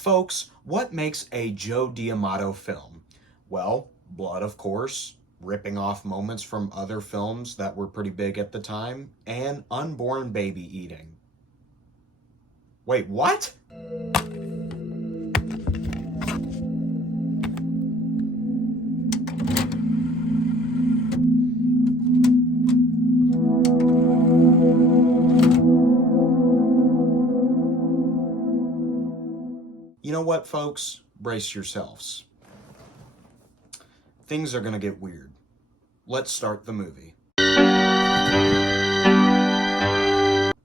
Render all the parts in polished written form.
Folks, what makes a Joe D'Amato film? Well, blood, of course, ripping off moments from other films that were pretty big at the time, and unborn baby eating. Wait, what? You know what, folks? Brace yourselves. Things are gonna get weird. Let's start the movie.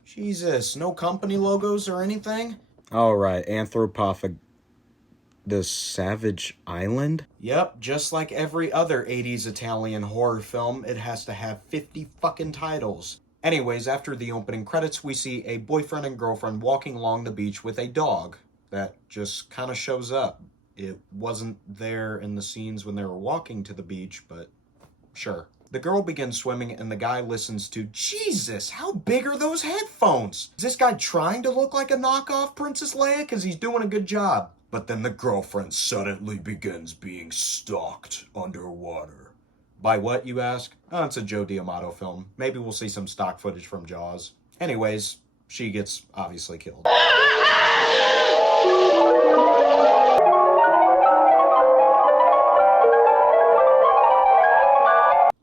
Jesus, no company logos or anything? Alright, Anthropophagous. The Savage Island? Yep, just like every other 80s Italian horror film, it has to have 50 fucking titles. Anyways, after the opening credits, we see a boyfriend and girlfriend walking along the beach with a dog that just kind of shows up. It wasn't there in the scenes when they were walking to the beach, but sure. The girl begins swimming and the guy listens to, Jesus, how big are those headphones? Is this guy trying to look like a knockoff Princess Leia? Because he's doing a good job. But then the girlfriend suddenly begins being stalked underwater. By what, you ask? Oh, it's a Joe D'Amato film. Maybe we'll see some stock footage from Jaws. Anyways, she gets obviously killed.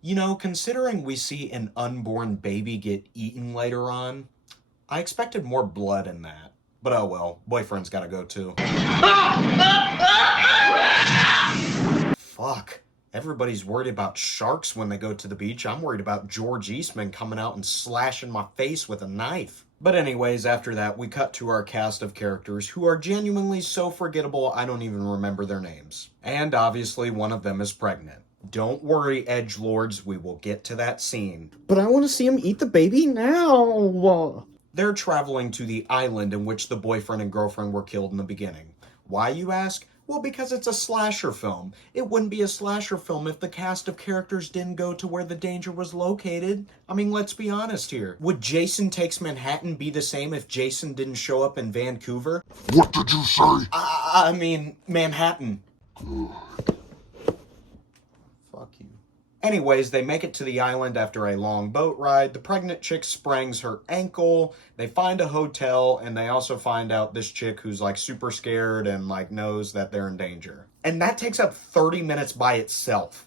You know, considering we see an unborn baby get eaten later on, I expected more blood in that. But oh well, boyfriend's gotta go too. Fuck. Everybody's worried about sharks when they go to the beach. I'm worried about George Eastman coming out and slashing my face with a knife. But anyways, after that, we cut to our cast of characters who are genuinely so forgettable I don't even remember their names. And obviously one of them is pregnant. Don't worry, edgelords, we will get to that scene. But I want to see him eat the baby now! They're traveling to the island in which the boyfriend and girlfriend were killed in the beginning. Why, you ask? Well, because it's a slasher film. It wouldn't be a slasher film if the cast of characters didn't go to where the danger was located. I mean, let's be honest here. Would Jason Takes Manhattan be the same if Jason didn't show up in Vancouver? What did you say? I mean, Manhattan. Good. Fuck you. Anyways, they make it to the island after a long boat ride. The pregnant chick sprains her ankle. They find a hotel, and they also find out this chick who's like super scared and like knows that they're in danger. And that takes up 30 minutes by itself.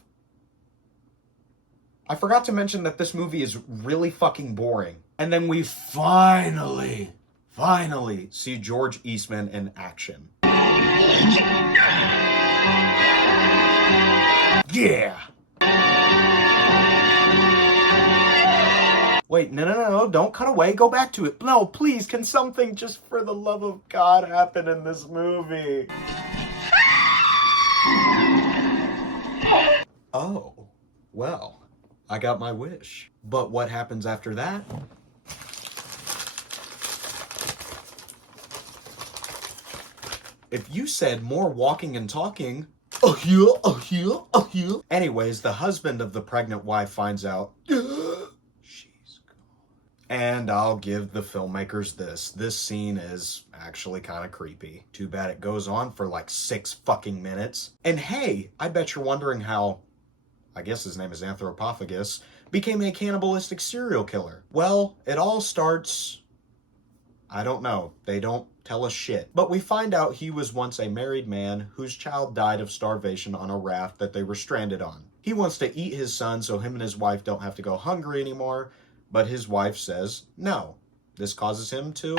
I forgot to mention that this movie is really fucking boring. And then we finally see George Eastman in action. Yeah! Wait, no, don't cut away, go back to it. No, please, can something just for the love of God happen in this movie? Oh, well, I got my wish. But what happens after that? If you said more walking and talking, anyways, the husband of the pregnant wife finds out, she's gone. And I'll give the filmmakers this. This scene is actually kind of creepy. Too bad it goes on for like 6 fucking minutes. And hey, I bet you're wondering how, I guess his name is Anthropophagous, became a cannibalistic serial killer. Well, it all starts, I don't know. They don't tell us shit. But we find out he was once a married man whose child died of starvation on a raft that they were stranded on. He wants to eat his son so him and his wife don't have to go hungry anymore, but his wife says no. This causes him to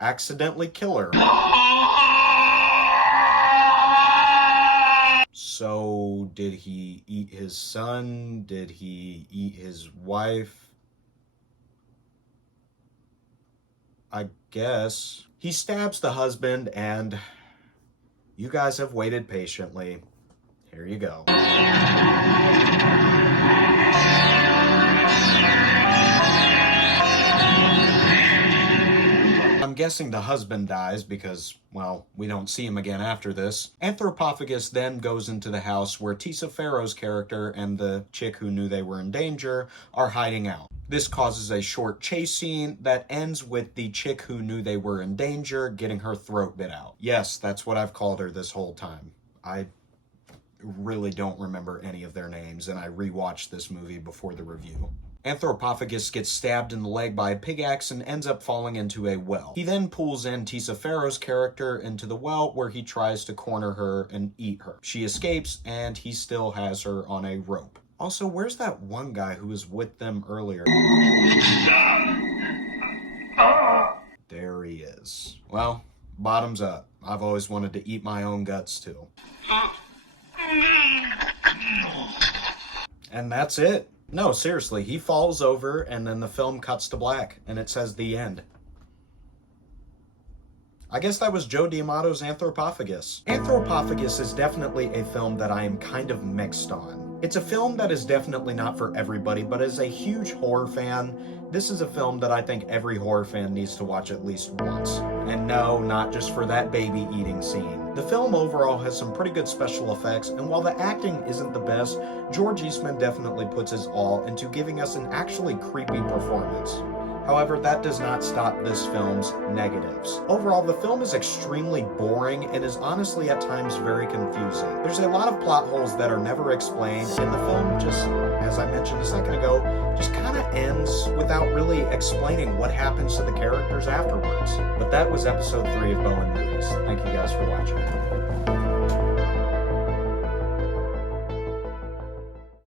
accidentally kill her. So, did he eat his son? Did he eat his wife? I guess. He stabs the husband, and you guys have waited patiently. Here you go. I'm I'm guessing the husband dies because, well, we don't see him again after this. Anthropophagous then goes into the house where Tisa Farrow's character and the chick who knew they were in danger are hiding out. This causes a short chase scene that ends with the chick who knew they were in danger getting her throat bit out. Yes, that's what I've called her this whole time. I really don't remember any of their names, and I rewatched this movie before the review. Anthropophagous gets stabbed in the leg by a pickaxe and ends up falling into a well. He then pulls in Tisa Farrow's character into the well where he tries to corner her and eat her. She escapes, and he still has her on a rope. Also, where's that one guy who was with them earlier? There he is. Well, bottoms up. I've always wanted to eat my own guts too. And that's it. No, seriously, he falls over and then the film cuts to black and it says the end. I guess that was Joe D'Amato's Anthropophagous. Anthropophagous is definitely a film that I am kind of mixed on. It's a film that is definitely not for everybody, but as a huge horror fan, this is a film that I think every horror fan needs to watch at least once. And no, not just for that baby eating scene. The film overall has some pretty good special effects, and while the acting isn't the best, George Eastman definitely puts his all into giving us an actually creepy performance. However, that does not stop this film's negatives. Overall, the film is extremely boring and is honestly at times very confusing. There's a lot of plot holes that are never explained, and the film just, as I mentioned a second ago, just kind of ends without really explaining what happens to the characters afterwards. But that was episode 3 of BEAU Movies. Thank you guys for watching.